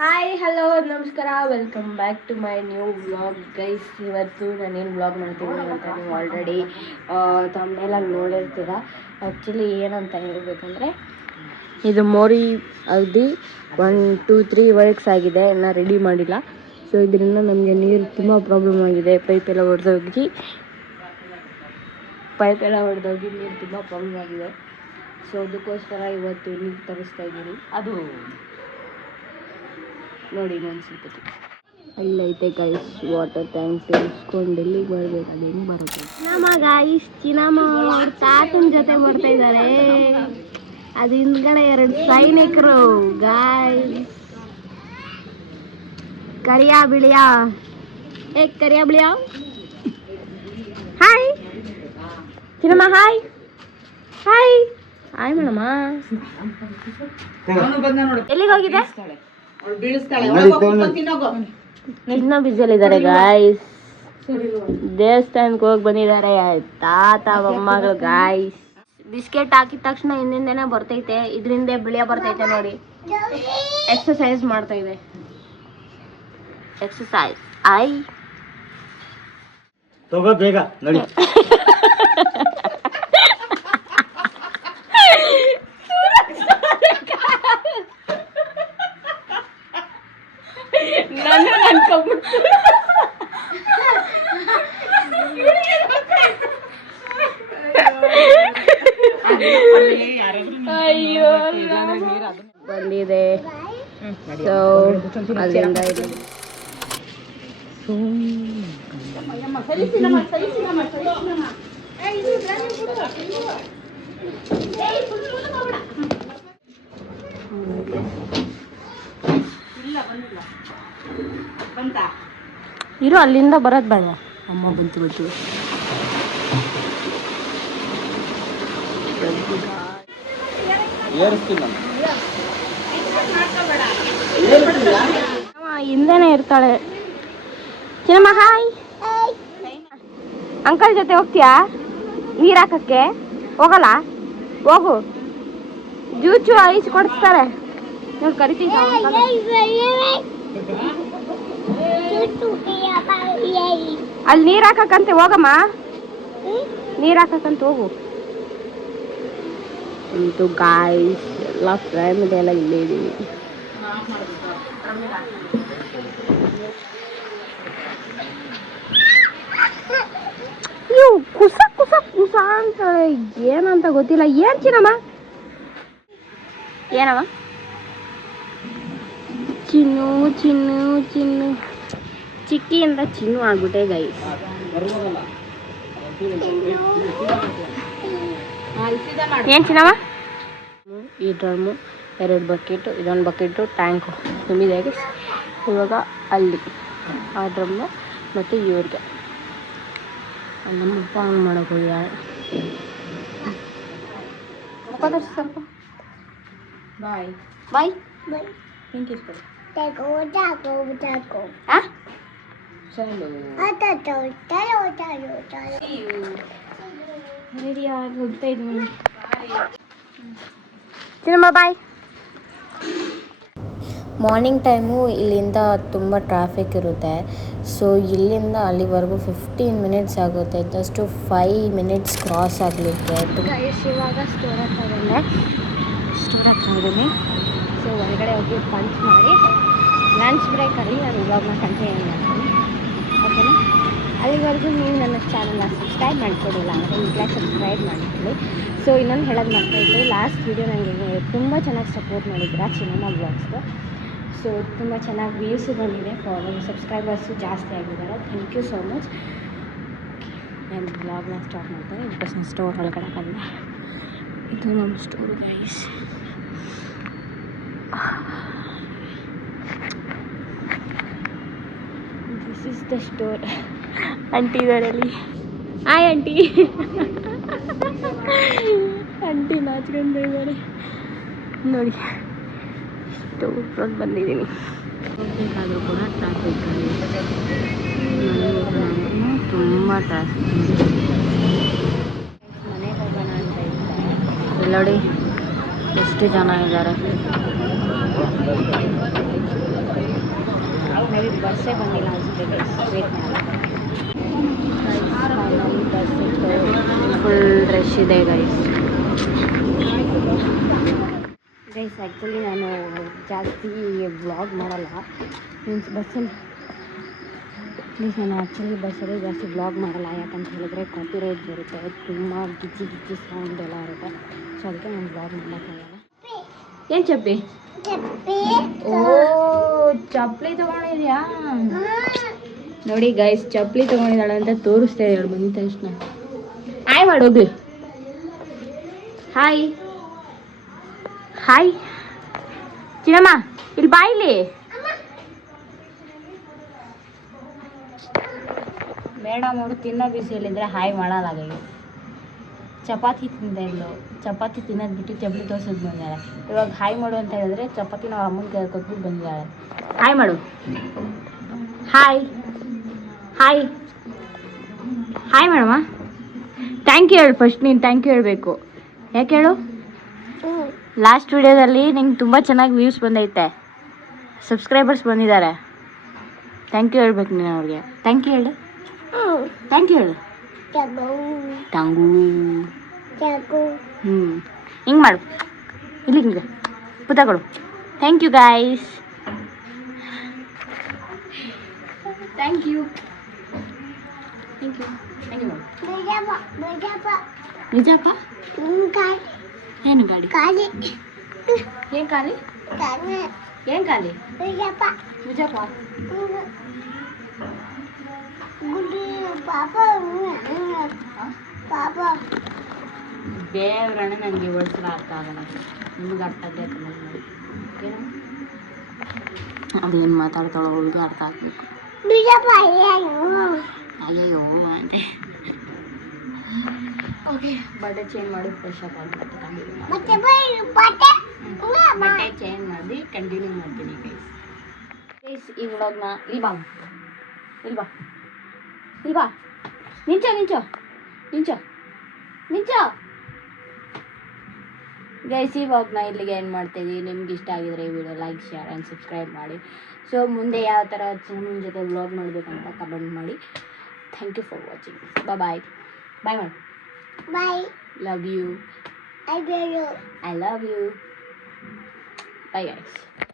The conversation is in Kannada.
ಹಾಯ್ ಹಲೋ ನಮಸ್ಕಾರ, welcome back to my new vlog guys. ಇವತ್ತು ನಾನೇನು ವ್ಲಾಗ್ ಮಾಡ್ತಿದ್ದೀನಿ ಅಂತ ನೀವು ಆಲ್ರೆಡಿ ತಮ್ಮನೇಲಾಗಿ ನೋಡಿರ್ತೀರ. ಆ್ಯಕ್ಚುಲಿ ಏನಂತ ಹೇಳ್ಬೇಕಂದ್ರೆ, ಇದು ಮೋರಿ ಅಗದಿ 1 2 3 ವರ್ಕ್ಸ್ ಆಗಿದೆ, ಇನ್ನೂ ರೆಡಿ ಮಾಡಿಲ್ಲ. ಸೊ ಇದರಿಂದ ನಮಗೆ ನೀರು ತುಂಬ ಪ್ರಾಬ್ಲಮ್ ಆಗಿದೆ. ಪೈಪೆಲ್ಲ ಒಡೆದೋಗಿ ನೀರು ತುಂಬ ಪ್ರಾಬ್ಲಮ್ ಆಗಿದೆ. ಸೊ ಅದಕ್ಕೋಸ್ಕರ ಇವತ್ತು ನೀರು ತರಿಸ್ತಾ ಇದ್ದೀನಿ. ಅದು ನೋಡಿ ನಾನು ಸ್ವಲ್ಪ ಅಲ್ಲೈತೆ ಗೈಸ್ ವಾಟರ್ ಟ್ಯಾಂಕ್ ಇಸ್ಕೊಂಡು ಎಲ್ಲಿಗೆ ಬರ್ಬೇಕು, ಅದು ಹೆಂಗೆ ಬರುತ್ತೆ. ನಮ್ಮ ಗಾಯ್ಸ್ ಚಿನ್ನಮ್ಮ ಅವ್ರ ತಾತನ ಜೊತೆ ಬರ್ತಾ ಇದ್ದಾರೆ. ಅದು ಹಿಂದ್ಗಡೆ 2 ಸೈನಿಕರು ಗಾಯ್ಸ್. ಕರಿಯ ಬಿಳಿಯ ಕರಿಯ ಬಿಳಿಯ hi Chinnamma. Hi hi hi ಮೇಡಮ್ಮ. ಎಲ್ಲಿಗೆ ಹೋಗಿದೆ? ಇನ್ನ ಬಿಸಿಲಿದ್ದಾರೆ ಗಾಯ್ಸ್. ದೇವಸ್ಥಾನಕ್ಕೆ ಹೋಗಿ ಬಂದಿದ್ದಾರೆ ತಾತ ಮೊಮ್ಮಗಳು ಗಾಯ್ಸ್. ಬಿಸ್ಕೆಟ್ ಹಾಕಿದ ತಕ್ಷಣ ಹಿಂದಿಂದೇನೆ ಬರ್ತೈತೆ, ಇದರಿಂದ ಬಿಳಿಯ ಬರ್ತೈತೆ ನೋಡಿ. ಎಕ್ಸರ್ಸೈಸ್ ಮಾಡ್ತಾ ಇದೆ. ಎಕ್ಸರ್ಸೈಸ್ ತಗೋ ಬೇಗ ನೋಡಿ. ನಾನು ಅನ್ಕೊಂಡ್ಬಿಟ್ಟು ಅಯ್ಯೋ ಬಂದಿದೆ. ಸೊ ಅಲ್ಲಿಂದ ಇದು ಇರೋ ಅಲ್ಲಿಂದ ಬರೋದು ಬೇಡ. ಅಮ್ಮ ಬಂತು ಹಿಂದೆನೆ ಇರ್ತಾಳೆ. ಚಿನ್ನಮ್ಮ ಹಾಯ್. ಅಂಕಲ್ ಜೊತೆ ಹೋಗ್ತೀಯಾ ನೀರ್ ಹಾಕಕ್ಕೆ? ಹೋಗಲ್ಲ, ಹೋಗು. ಜೂಚು ಐಸ್ ಕೊಡಿಸ್ತಾರೆ ನೋಡಿ, ಕರಿತೀನಿ. ಅಲ್ಲಿ ನೀರ್ ಹಾಕಕ್ಕಂತೆ ಹೋಗಮ್ಮ, ನೀರ್ ಹಾಕಕ್ಕಂತ ಹೋಗು. ಅಂತೂ ಗಾಯ್ಸ್ ಎಲ್ಲ ಫ್ಯಾಮಿಲಿ ಎಲ್ಲ ಇಲ್ಲೇ ಇದ್ದೀವಿ. ಇವು ಕುಸ ಕುಸ ಕುಸ ಅಂತ ಏನಂತ ಗೊತ್ತಿಲ್ಲ. ಏನ್ ಚಿನ್ನಮ್ಮ? ಏನಮ್ಮ? ಚಿನ್ನು ಚಿನ್ನು ಚಿನ್ನು ಚಿಕ್ಕಿಯಿಂದ ಚಿನ್ನು ಆಗ್ಬಿಟ್ಟೆ ಗೈಸ್. ಏನ್ ಚಿನ್ನಮ್ಮ? ಈ ಡ್ರಮ್ಮು 2 ಬಕೆಟು, ಇದೊಂದು ಬಕೆಟು ಟ್ಯಾಂಕು ತುಂಬಿದೆ ಗೈಸ್. ಇವಾಗ ಅಲ್ಲಿ ಆ ಡ್ರಮ್ಮು ಮತ್ತು ಇವ್ರಿಗೆ ನಮ್ಮಪ್ಪ ಹಂಗೆ ಮಾಡೋಕೆ ಹೋಗಿದ್ದಾರೆ. ಸ್ವಲ್ಪ ಬಾಯ್ ಬಾಯ್ ಥ್ಯಾಂಕ್ ಯು. ರೆಡಿಯಾಗಿ ಹೋಗ್ತಾ ಇದ್ದೀನಿ. ಚಿನ್ನಮ್ಮ ಬಾಯ್. ಮಾರ್ನಿಂಗ್ ಟೈಮು ಇಲ್ಲಿಂದ ತುಂಬ ಟ್ರಾಫಿಕ್ ಇರುತ್ತೆ. ಸೊ ಇಲ್ಲಿಂದ ಅಲ್ಲಿವರೆಗೂ 15 ಮಿನಿಟ್ಸ್ ಆಗುತ್ತೆ. ಜಸ್ಟು 5 ಮಿನಿಟ್ಸ್ ಕ್ರಾಸ್ ಆಗಲಿಕ್ಕೆ. ಇವಾಗ ಸ್ಟೋರ್ ಆಗ್ತಾ ಇದ್ದೀನಿ. ಸೊ ಹೊರಗಡೆ ಹೋಗಿ ಪಂಚ್ ಮಾಡಿ ಲಂಚ್ ಬ್ರೇಕಲ್ಲಿ ನಾನು ಇವಾಗನ ಕಂಟಿನ್ಯೂ ಮಾಡ್ತೀನಿ. ಓಕೆನಾ? ಅಲ್ಲಿವರೆಗೂ ನೀವು ನನ್ನ ಚಾನಲ್ನ ಸಬ್ಸ್ಕ್ರೈಬ್ ಮಾಡಿಕೊಡಿಲ್ಲ ಅಂದರೆ ಈಗಲೇ ಸಬ್ಸ್ಕ್ರೈಬ್ ಮಾಡಿಕೊಳ್ಳಿ. ಸೊ ಇನ್ನೊಂದು ಹೇಳೋದು ಮಾಡ್ತಾಯಿದ್ದೆ, ಲಾಸ್ಟ್ ವೀಡಿಯೋ ನನಗೆ ತುಂಬ ಚೆನ್ನಾಗಿ ಸಪೋರ್ಟ್ ಮಾಡಿದ್ದೀರಾ ಚಿನ್ನಮ್ಮ ವ್ಲಾಗ್ಸ್ಗೆ. ಸೊ ತುಂಬ ಚೆನ್ನಾಗಿ ವ್ಯೂಸು ಬಂದಿದೆ, ಸಬ್ಸ್ಕ್ರೈಬರ್ಸು ಜಾಸ್ತಿ ಆಗಿದ್ದಾರೆ. Thank you so much. ನಾನು ಬ್ಲಾಗ್ನ ಸ್ಟಾರ್ಟ್ ಮಾಡ್ತೀನಿ. ಬಿಕಾಸ್ ನಾನು ಸ್ಟೋರ್ ಒಳಗಡೆ ಬಂದೆ. ಇದು ನಮ್ಮ store guys. This is the store. Aunty ಇದರಲ್ಲಿ. Hi aunty. ಆಂಟಿ ನಾಚ್ಕೊಂಡು ಇದ್ದಾರೆ ನೋಡಿ. ಸ್ಟೋರ್ ಬಂದಿದ್ದೀನಿ. ಹೋಗಬೇಕಾದ್ರೂ ಕೂಡ ಟ್ರಾಫಿಕ್ ತುಂಬ ಟ್ರಾಫಿಕ್. ಮನೆಗೆ ಹೋಗೋಣ ಅಂತ ಇದ್ದೆ. ನೋಡಿ ಎಷ್ಟು ಜನ ಇದ್ದಾರೆ. ಬಸ್ಸೇ ಬಂದಿಲ್ಲ ಅನಿಸುತ್ತೆ ವೇಟ್ ಮಾಡಲ್ಲ ಬಸ್ ಇತ್ತು ಫುಲ್ ರಶ್ ಇದೆ ಗೈಸ್ ಆ್ಯಕ್ಚುಲಿ ನಾನು ಜಾಸ್ತಿ ವ್ಲಾಗ್ ಮಾಡಲ್ಲ ಮೀನ್ಸ್ ಬಸ್ಸಲ್ಲಿ ನಾನು ಆ್ಯಕ್ಚುಲಿ ಬಸ್ಸಲ್ಲಿ ಜಾಸ್ತಿ ವ್ಲಾಗ್ ಮಾಡಲ್ಲ ಯಾಕಂತ ಹೇಳಿದ್ರೆ ಕಾಪಿರೈಟ್ ಬರುತ್ತೆ ತುಂಬ ಗಿಜ್ಜಿ ಸೌಂಡ್ ಎಲ್ಲ ಇರುತ್ತೆ ಸೊ ಅದಕ್ಕೆ ನಾನು ವ್ಲಾಗ್ ಮಾಡೋಕ್ಕಾಗಲ್ಲ ಏನು ಚಪ್ಪಿ ಓ ಚಪ್ಪಲಿ ತೊಗೊಂಡಿದ್ಯಾ ನೋಡಿ ಗೈಸ್ ಚಪ್ಪಲಿ ತೊಗೊಂಡಿದ್ದಾಳೆ ಅಂತ ತೋರಿಸ್ತಾ ಇದ್ದಾಳೆ ಬಂದ ತಕ್ಷಣ ಹಾಯ್ ಮಾಡೋಗಿ ಹಾಯ್ ಹಾಯ್ ಚಿನ್ನಮ್ಮ ಇಲ್ಲಿ ಬಾಯಿಲಿ ಮೇಡಮ್ ಅವರು ತಿನ್ನೋ ಬಿಸಿಲಿದ್ರೆ ಹಾಯ್ ಮಾಡಲ್ಲ ಗೈಸ್ ಚಪಾತಿ ತಿಂದ ಇದ್ಲು ಚಪಾತಿ ತಿನ್ನೋದು ಬಿಟ್ಟು ಚಪ್ಪಲಿ ತೋರ್ಸೋದು ಬಂದಿದ್ದಾಳೆ ಇವಾಗ ಹಾಯ್ ಮಾಡು ಅಂತ ಹೇಳಿದ್ರೆ ಚಪಾತಿನ ಅವ್ರ ಅಮ್ಮನ ಕೈ ಕೊಟ್ಬಿಟ್ಟು ಬಂದಿದ್ದಾಳೆ ಹಾಯ್ ಮಾಡು ಹಾಯ್ ಹಾಯ್ ಹಾಯ್ ಮೇಡಮ್ಮ ಥ್ಯಾಂಕ್ ಯು ಹೇಳು ಫಸ್ಟ್ ನೀನು ಥ್ಯಾಂಕ್ ಯು ಹೇಳಬೇಕು ಯಾಕೆ ಹೇಳು ಲಾಸ್ಟ್ ವಿಡಿಯೋದಲ್ಲಿ ನಿಂಗೆ ತುಂಬ ಚೆನ್ನಾಗಿ ವ್ಯೂಸ್ ಬಂದೈತೆ ಸಬ್ಸ್ಕ್ರೈಬರ್ಸ್ ಬಂದಿದ್ದಾರೆ ಥ್ಯಾಂಕ್ ಯು ಹೇಳ್ಬೇಕು ನೀನು ಅವ್ರಿಗೆ ಥ್ಯಾಂಕ್ ಯು ಹೇಳು ಥ್ಯಾಂಕ್ ಯು ಹೇಳು ಟಂಗು ಹಿಂಗೆ ಮಾಡು ಇಲ್ಲಿ ಹಿಂಗೆ ಪುಸ್ತಕಗಳು thank you guys thank you thank you thank you ನಿಜಪ್ಪ ಏನು ಗಾಡಿ ಏನು ಖಾಲಿ ಏನು ಖಾಲಿ ನಿಜಪ್ಪ ದೇವ್ರಣ್ಣ ನನಗೆ ಓಡಿಸಲು ಅರ್ಥ ಆಗಲ್ಲ ನಿಮ್ಗೆ ಅರ್ಥ ಆಗಬೇಕು ಏನು ಅದೇನು ಮಾತಾಡ್ತಾಳೋ ಅವಳಿಗೆ ಅರ್ಥ ಆಗಬೇಕು ಅಯ್ಯಯ್ಯೋ ಅಂತೆ ಓಕೆ ಬಟ್ಟೆ ಚೇಂಜ್ ಮಾಡಿ ಫ್ರೆಶ್ ಅಪ್ ಆಗಿಬಿಟ್ಟು ಕಂಟಿನ್ಯೂ ಬಟ್ಟೆ ಚೇಂಜ್ ಮಾಡಿ ಕಂಟಿನ್ಯೂ ಮಾಡ್ತೀನಿ ಗೈಸ್ ಈ ವ್ಲಾಗ್ನ ಇಲ್ವಾ ನಿಂಚೋ ಗೈಸ್ ಈ ವ್ಲಾಗ್ನ ಇಲ್ಲಿಗೆ ಏನು ಮಾಡ್ತಾಯಿದ್ದೀವಿ ನಿಮ್ಗೆ ಇಷ್ಟ ಆಗಿದ್ರೆ ಈ video like share and subscribe ಮಾಡಿ ಸೊ ಮುಂದೆ ಯಾವ ಥರ ನಿಮ್ಮ ಜೊತೆ ವ್ಲಾಗ್ ಮಾಡಬೇಕಂತ ಕಮೆಂಟ್ ಮಾಡಿ thank you for watching bye ಮಾಡಿ bye love you I love you bye guys